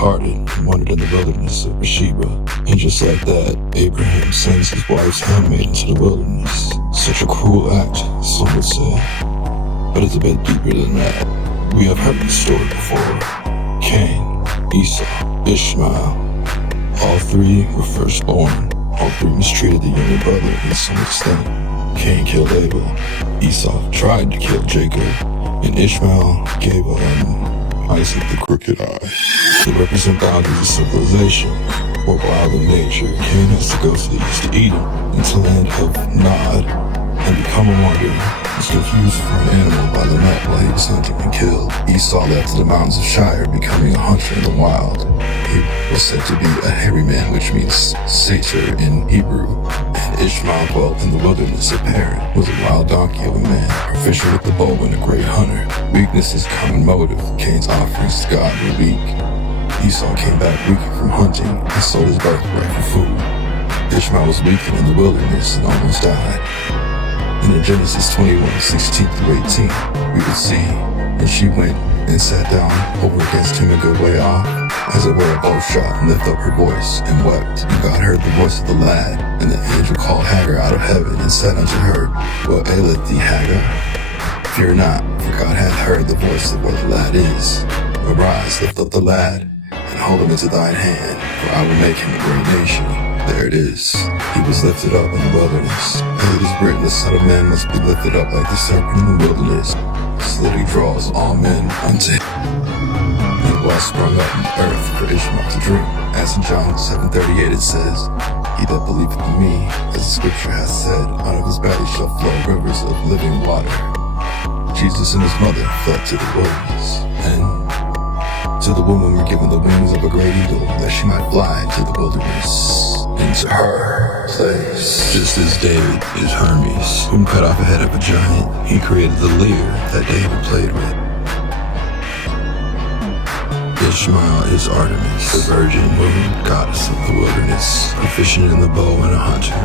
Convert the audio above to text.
departed and wandered in the wilderness of Beersheba. And just like that, Abraham sends his wife's handmaid into the wilderness. Such a cruel act, some would say. But it's a bit deeper than that. We have heard this story before. Cain, Esau, Ishmael. All three were firstborn. All three mistreated the younger brother in some extent. Cain killed Abel. Esau tried to kill Jacob. And Ishmael gave Isaac the crooked eye. They represent boundaries of civilization, or wild in nature. Cain has to go to the east to Eden, into the land of Nod, and become a wanderer. He's confused for an animal by the net while he was hunting and killed. Esau left to the mountains of Shire, becoming a hunter in the wild. He was said to be a hairy man, which means satyr in Hebrew. And Ishmael dwelt in the wilderness. Of Paran was a wild donkey of a man, a fisher with the bow and a great hunter. Weakness is common motive. Cain's offerings to God were weak. Esau came back weakened from hunting and sold his birthright for food. Ishmael was weakened in the wilderness and almost died. And in Genesis 21:16-18, we could see, and she went and sat down over against him a good way off, as it were a bow shot, and lifted up her voice and wept. And God heard the voice of the lad, and the angel called Hagar out of heaven and said unto her, What aileth thee, Hagar? Fear not, for God hath heard the voice of where the lad is. Arise, lift up the lad, and hold him into thine hand, for I will make him a great nation. There it is. He was lifted up in the wilderness. As it is written, the Son of Man must be lifted up like the serpent in the wilderness, so that he draws all men unto him. And well sprung up in the earth for Ishmael to drink. As in John 7:38 it says, He that believeth in me, as the scripture hath said, out of his belly shall flow rivers of living water. Jesus and his mother fled to the wilderness, and to the woman were given the wings of a great eagle, that she might fly to the wilderness, into her place. Just as David is Hermes, whom cut off a head of a giant, he created the lyre that David played with. Ishmael is Artemis, the virgin moon, goddess of the wilderness, proficient in the bow and a hunter.